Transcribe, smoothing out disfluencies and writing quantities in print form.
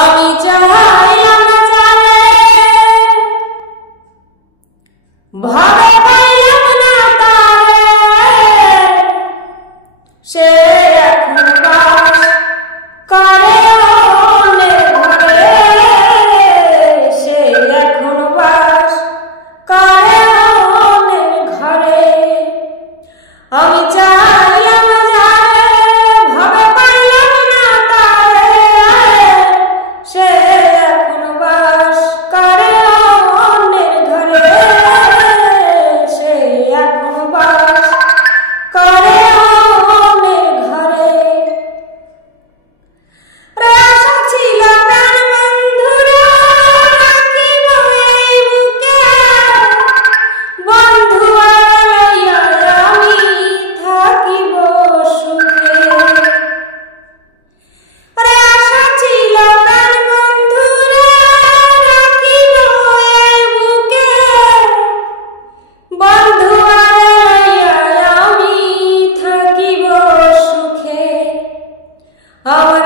আমি চাইলাম জানে ভাবে পাইলাম না তারে, সে এখন বাস করে অন্যের ঘরে, সে এখন বাস করে অন্যের ঘরে। আমি চাইলাম জানে ভাবে পাইলাম না তারে, সে এখন বাস করে অন্যের ঘরে, সে এখন বাস করে অন্যের ঘরে। আশা ছিল প্রাণ বন্ধুরা রাখিব এই বুকে, বন্ধু লইয়া আমি থাকিব সুখে। আশা ছিল প্রাণ বন্ধুরা রাখিব এই বুকে, বন্ধু লইয়া আমি থাকিব সুখে। আমার